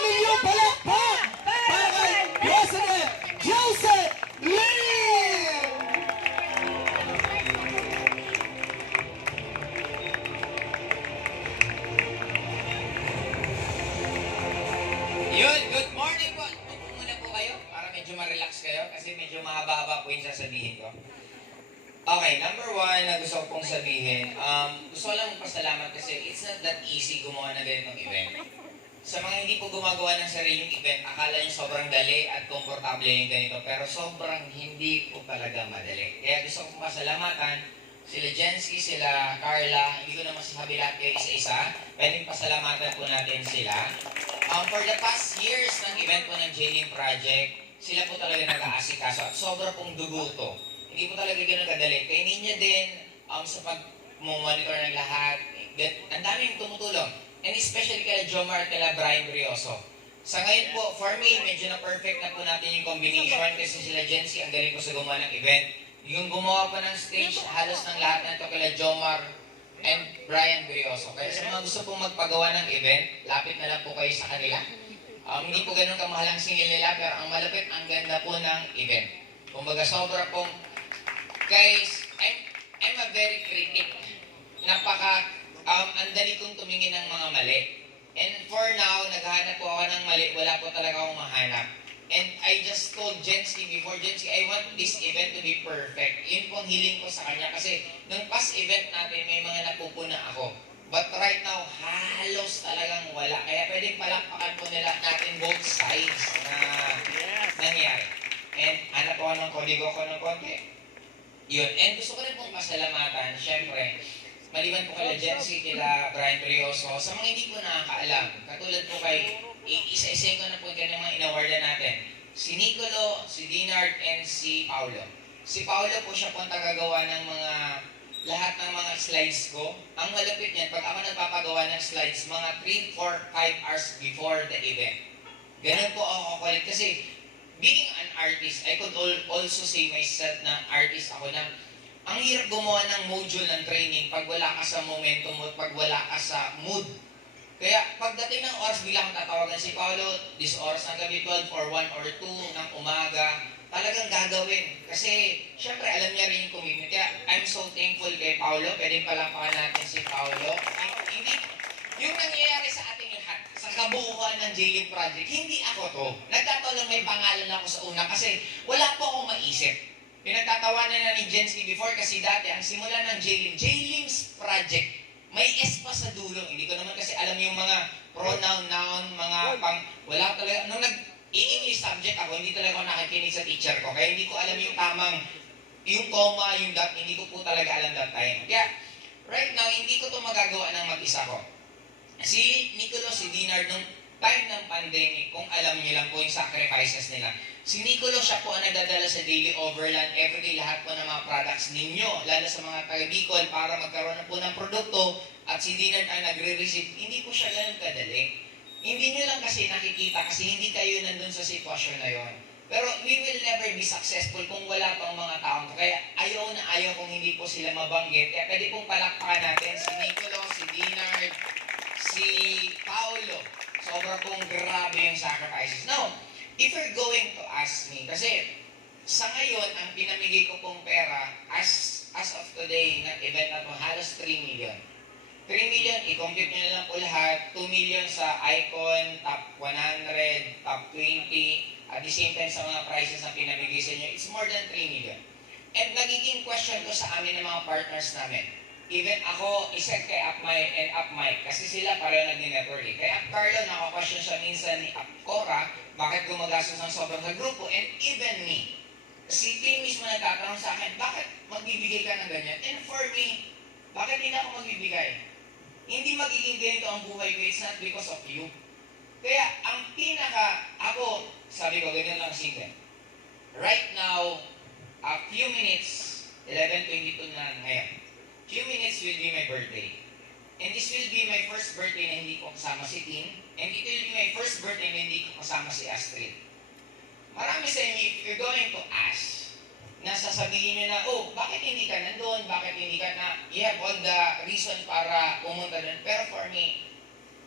milyong palakpak para kay President Joseph Lim! Yun, good morning po. Upo muna po kayo para medyo ma-relax kayo kasi medyo mahaba-haba po yung sasabihin ko. Okay, number one na gusto ko pong sabihin, gusto ko lang magpasalamat kasi it's not that easy gumawa ng ganitong event. Sa mga hindi po gumagawa ng sariling event, akala nyo sobrang dali at komportable yung ganito, pero sobrang hindi po talaga madali. Kaya gusto ko pong pasalamatan sila Jensky, sila Carla, hindi ko na masasabi lahat kayo isa-isa, pwedeng pasalamatan po natin sila. For the past years ng event po ng J-Lim Project, sila po talaga nag-aasikaso at sobra pong dugo to. Hindi po talaga ganun kadali. Kay Ninya din, sa pag-monitor ng lahat, ang daming tumutulong. And especially kay Jomar at kay Brian Brioso. Sa ngayon po, for me, medyo na-perfect na po natin yung combination kasi sila Jensky, ang galing po sa gumawa ng event. Yung gumawa pa ng stage, halos ng lahat na ito kay Jomar and Brian Brioso. Kaya sa mga gusto pong magpagawa ng event, lapit na lang po kayo sa kanila. Hindi po ganun kamahal ang singil nila, pero ang malapit, ang ganda po ng event. Kumbaga, sobra pong, guys, I'm a very critic. Ang dali kong tumingin ng mga mali. And for now, naghahanap po ako ng mali, wala po talaga akong mahanap. And I just told Jensky before, Jensky, I want this event to be perfect. Yun po ang hiling ko sa kanya kasi nung past event natin, may mga napupuna ako. But right now, halos talagang wala. Kaya pwedeng palakpakan po nila natin both sides na nangyari. And hanap ako ng kodigo ko ng konti. Yun. And gusto ko rin pong pasalamatan, syempre, maliban po kay Jensky, kila Brian Brioso, sa mga hindi po nakakaalam, katulad po kay, isa-isayin ko na po yung mga inawarda natin. Si Nicolo, si Dinard, and si Paulo. Si Paulo po siya po ang tagagawa ng lahat ng mga slides ko. Ang malapit niyan, pag ako nagpapagawa ng slides, mga 3, 4, 5 hours before the event. Ganun po ako kukulit kasi being an artist, I could also say myself na artist ako na ang hirap gumawa ng module ng training pag wala ka sa momentum mo, pag wala ka sa mood. Kaya pagdating ng oras, bilang tatawagan si Paolo, this oras ng gabi, 12 or 1 or 2 ng umaga, talagang gagawin. Kasi, syempre, alam niya rin yung commitment. Kaya, I'm so thankful kay Paolo. Pwedeng palampakan natin si Paolo. Hindi, yung nangyayari sa ating lahat, sa kabuuan ng J-Lim Project, hindi ako to. Nagtataon lang may pangalan ako sa una kasi wala po akong maisip. Pinagtatawanan na ni Jensky before kasi dati, ang simula ng J-Lim's Project, may S pa sa dulo. Hindi ko naman kasi alam yung mga pronoun, noun, mga wala talaga. Nung nag-i-English subject ako, hindi talaga ako nakikinig sa teacher ko. Kaya hindi ko alam yung tamang, yung comma, yung dot, hindi ko po talaga alam that time. Kaya, right now, hindi ko to magagawa ng mag-isa ko. Si Nicolo, si Dinard, nung time ng pandemic, kung alam niyo lang po yung sacrifices nila, si Nicolo, siya po ang nagdadala sa Daily Overland, everyday lahat po ng mga products ninyo, lalo sa mga taga-Bicol, para magkaroon na po ng produkto, at si Dinard ang nagre-receive. Hindi po siya ganun kadali. Hindi nyo lang kasi nakikita kasi hindi kayo nandun sa sitwasyon na yon. Pero we will never be successful kung wala pang mga taong. Kaya ayaw na ayaw kung hindi po sila mabanggit. Kaya pwede pong palakpakan natin si Nicolo, si Dinard, si Paolo. Sobra pong grabe yung sacrifices. Now, if you're going to ask me, kasi sa ngayon, ang pinamigay ko pong pera, as of today, na event na po, halos 3 million. 3 million, i-compute nyo na lang po lahat. 2 million sa Icon, top 100, top 20. At the same time sa mga prices na pinamigay sa inyo, it's more than 3 million. And nagiging question ko sa amin ng mga partners namin. Even ako, isa kay Upmike and Upmike, kasi sila pareho nag-network eh. Kay Carlo, naka-question siya minsan ni Cora, bakit gumagastos ng sobrang sa grupo, and even me. Si Tim mismo nagtatanong sa akin, bakit magbibigay ka ng ganyan? And for me, bakit hindi ako magbibigay? Hindi magiging ganito ang buhay ko, it's not because of you. Kaya, ang ako, sabi ko, ganyan lang simple. Right now, a few minutes, 11:22 na ngayon, few minutes will be my birthday. And this will be my first birthday na hindi ko kasama si Tin. And it will be my first birthday na hindi ko kasama si Astrid. Marami sa inyo, if you're going to ask, na sasabihin nyo na, oh, bakit hindi ka nandun? Bakit hindi ka na, you have all the reason para pumunta doon. Pero for me,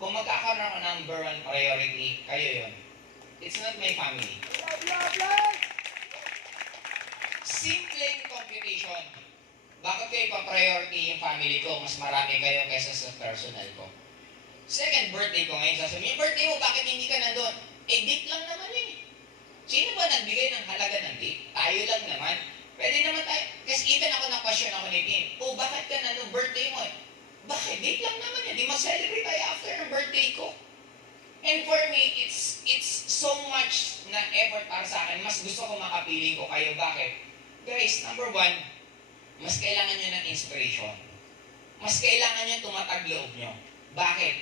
kung magkakaroon ako ng number one priority, kayo yun. It's not my family. Simpleng computation. Bakit ko ipa-priority yung family ko? Mas marami kayo kaysa sa personal ko. Second birthday ko ngayon, sasabihin, yung birthday mo, bakit hindi ka nandun? Eh, date lang naman eh. Sino ba nagbigay ng halaga ng date? Tayo lang naman. Pwede naman tayo. Kasi even ako na-question ako ni Pin, oh, bakit ka nandun birthday mo? Bakit? Date lang naman eh. Di mag-celebrate tayo after ng birthday ko. And for me, it's so much na effort para sa akin. Mas gusto ko makapiling ko kayo. Bakit? Guys, number one, mas kailangan nyo ng inspiration. Mas kailangan nyo tumatag loob nyo. Bakit?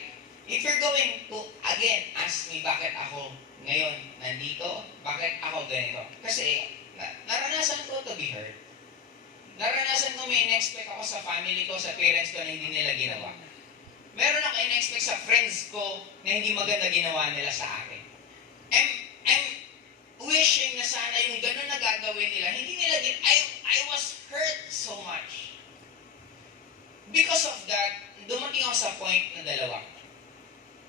If you're going to, again, ask me bakit ako ngayon nandito, bakit ako ganito. Kasi, naranasan ko to be heard. Naranasan ko may in-expect ako sa family ko, sa parents ko na hindi nila ginawa. Meron ako in-expect sa friends ko na hindi maganda ginawa nila sa akin. I'm wishing na sana yung ganun na gagawin nila, hindi nila din, I was hurt so much. Because of that, dumating ako sa point na dalawa.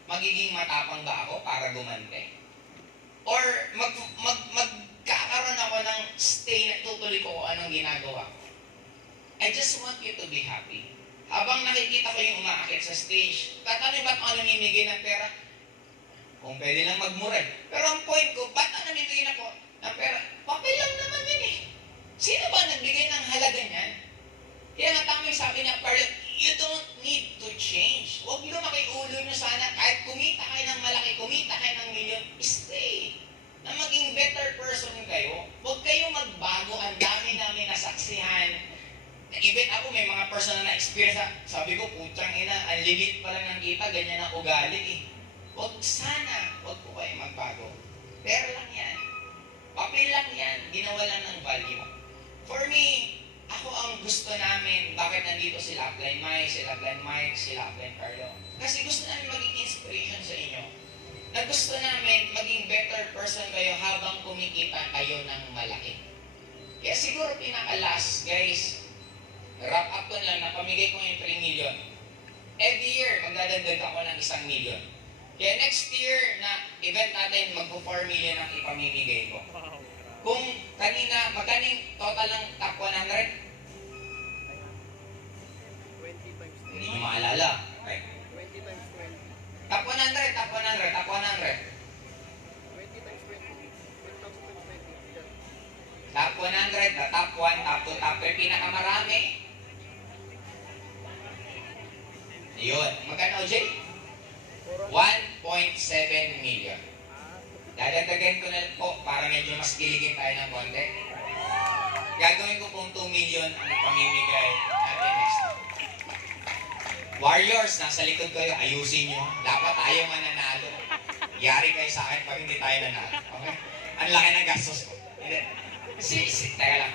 Magiging matapang ba ako para gumante? Or magkakaroon ako ng stay na tutuloy ko kung anong ginagawa ko? I just want you to be happy. Habang nakikita ko yung umaakit sa stage, tatanong ba't ako namimigay ng pera? Kung pwede lang magmura. Pero ang point ko, ba't ako namimigay ng pera? Papel lang naman yun eh. Sino ba nagbigay ng halaga niyan? Kaya nga tama yung sabi niya, you don't need to change. Huwag lumaki ulo nyo sana. Kahit kumita kayo ng malaki, kumita kayo ng milyon, stay. Na maging better person kayo. Huwag kayong magbago. Ang dami namin nasaksihan. Even ako, may mga personal na experience. Sabi ko, putang ina, ang lilit pa lang ng kita, ganyan ang ugali eh. Huwag sana, huwag po kayo magbago. Pero lang yan. Papel lang yan. Ginawa lang ng value. For me, ako ang gusto namin, bakit nandito sila Upline Mike, sila Upline Carlo. Kasi gusto namin maging inspiration sa inyo. Na gusto namin maging better person kayo habang kumikita kayo ng malaki. Kaya siguro pinaka-last, guys, wrap up ko lang, napamigay ko yung 3 million. Every year, magdadagdag ako ng 1 million. Kaya next year na event natin, magpo-4 million ang ipamimigay ko. Kung kanina, magkaning total ng top 100? 20 times 20. Hindi nyo maalala. Okay. 20 times 20. Top 100, top 100, top 100. 20 times 20. 10,000 times 20. Yan. Top 100, the top 1, top 2, top 3, pinakamarami. Yun. Magkano, Jay? 1.7 million. Dadagdagan ko na po para medyo mas kiligin tayo ng konti. Gagawin ko pong 2 million ang pamimigay natin next. Warriors, nasa likod kayo, ayusin nyo. Dapat tayo mananalo. Yari kayo sa akin pag hindi tayo nanalo. Okay? Ang laki ng gastos ko. Teka lang.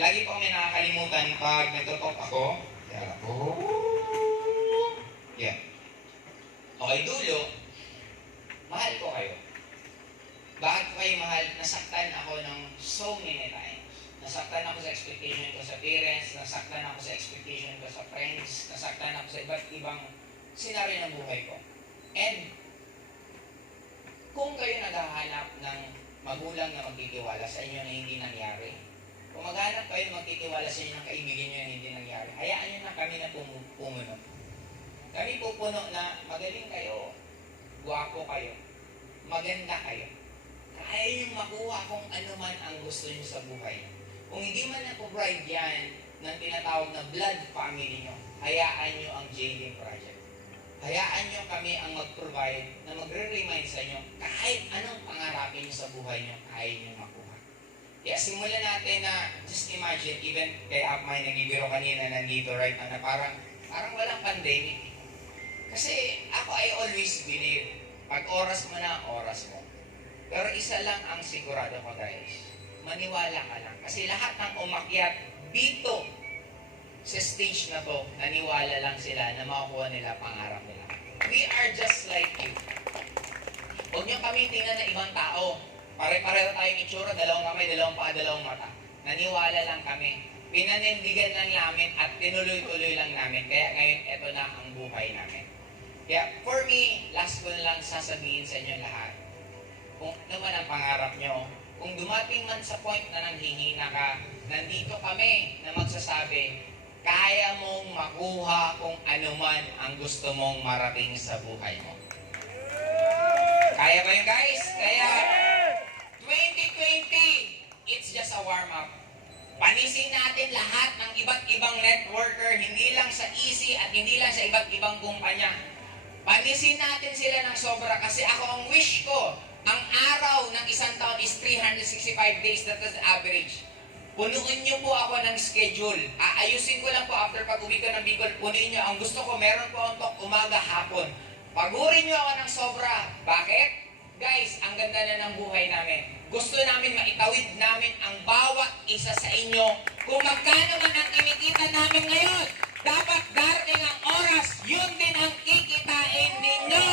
Lagi po may nakakalimutan pag nagtotop ako. Yeah. Okay, dulo. Mahal ko kayo. Bakit ko kayo mahal? Nasaktan ako ng so many times. Nasaktan ako sa expectation ko sa parents, nasaktan ako sa expectation ko sa friends, nasaktan ako sa iba't ibang senaryo ng buhay ko. And, kung kayo naghahanap ng magulang na magtitiwala sa inyo na hindi nangyari, kung maghanap kayo na magtitiwala sa inyo ng kaibigan nyo na hindi nangyari, hayaan nyo na kami na pumuno. Kami pupuno na magaling kayo, guwapo kayo, maganda kayo. Kaya yung makuha kung ano man ang gusto nyo sa buhay. Kung hindi man na-provide yan ng tinatawag na blood family nyo, hayaan nyo ang JD Project. Hayaan nyo kami ang mag-provide na magre-remind sa inyo kahit anong pangarapin nyo sa buhay nyo, kaya nyo makuha. Kaya simulan natin na, just imagine, even kay Apmay nagbibiro kanina nandito right now, na parang walang pandemic. Kasi ako, I always believe, pag oras mo na, oras mo. Pero isa lang ang sigurado ko, guys. Maniwala ka lang. Kasi lahat ng umakyat dito sa stage na to, naniwala lang sila na makukuha nila pangarap nila. We are just like you. Huwag niyo kami tingnan na ibang tao. Pare-pareho tayong itsura, dalawang kamay, dalawang paa, dalawang mata. Naniwala lang kami. Pinanindigan lang namin at tinuloy-tuloy lang namin. Kaya ngayon, eto na ang buhay namin. Kaya for me, last ko na lang sasabihin sa inyo lahat. Kung ano man ang pangarap nyo, kung dumating man sa point na nanghihina ka, nandito kami na magsasabi, kaya mong makuha kung ano man ang gusto mong marating sa buhay mo. Kaya ba yun, guys? Kaya 2020, it's just a warm-up. Panisin natin lahat ng iba't ibang networker, hindi lang sa Easy at hindi lang sa iba't ibang kumpanya. Panisin natin sila ng sobra kasi ako ang wish ko, ang araw ng isang taon is 365 days, that is average. Punuin niyo po ako ng schedule. Aayusin ko lang po after pag-uwi ko ng Bicol, punuin niyo. Ang gusto ko, meron po akong talk umaga, hapon. Pagurin niyo ako ng sobra. Bakit? Guys, ang ganda na ng buhay namin. Gusto namin maitawid namin ang bawat isa sa inyo. Kung magkano man ang kinikita namin ngayon, dapat darating ang oras, yun din ang kikitain ninyo.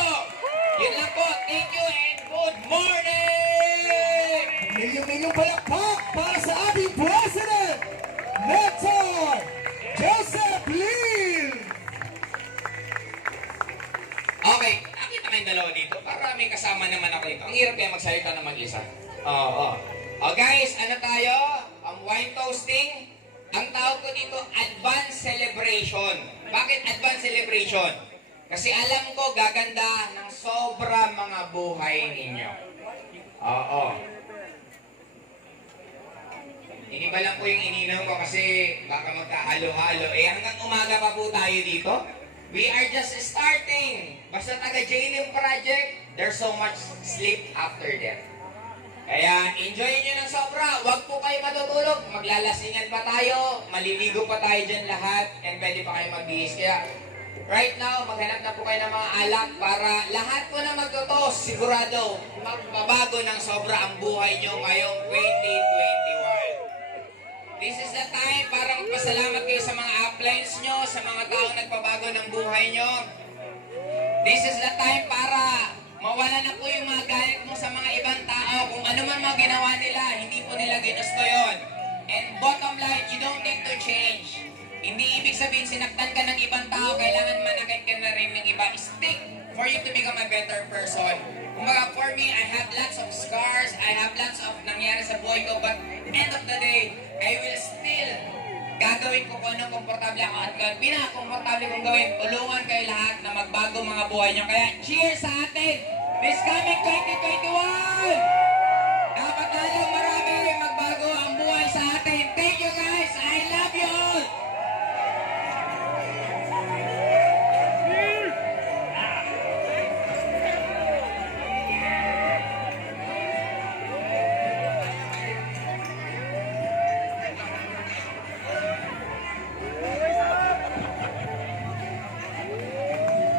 Yun lang po. Thank you and good morning! Milyong-milyong palakpak para sa ating President, Mentor Joseph Lim! Okay, nakita kayong dalawa dito para may kasama naman ako dito. Ang hirap kaya magsalita na mag-isa. Oo. Oh, guys, ano tayo? Ang wine toasting. Ang tawag ko dito, advanced celebration. Bakit advanced celebration? Kasi alam ko gaganda ng sobra mga buhay ninyo. Oo. Hindi ba lang po yung ininom ko kasi baka magkahalo-halo. Hanggang umaga pa po tayo dito. We are just starting. Basta taga-JLIM project, there's so much sleep after that. Kaya enjoy nyo ng sobra. Huwag po kayo matutulog. Maglalasingan pa tayo. Maliligo pa tayo dyan lahat. And pwede pa kayo magbihis. Kaya right now, maghanap na po kayo ng mga alak para lahat po na magtotos. Sigurado, magbabago ng sobra ang buhay nyo ngayong 2021. This is the time para magpasalamat kayo sa mga uplines nyo, sa mga taong nagpabago ng buhay nyo. This is the time para mawala na po yung mga galit mo sa mga ibang tao. Kung ano man mga ginawa nila, hindi po nila ginusto yon. And bottom line, you don't need to change. Hindi ibig sabihin sinaktan ka ng ibang tao, kailangan manakit ka na rin ng iba. Stick for you to become a better person. Kumbaga, for me, I have lots of scars, I have lots of nangyari sa buhay ko, but end of the day, I will still gagawin ko kung anong komportable ako at pinaka-komportable kong gawin. Tulungan kayo lahat na magbago mga buhay niyo. Kaya cheers sa atin! This coming 2021! Dapat lalong marami magbago ang buhay sa atin. Thank you guys! I love you all!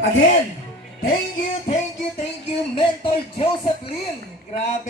Again, thank you, Mentor Joseph Lim. Grabe.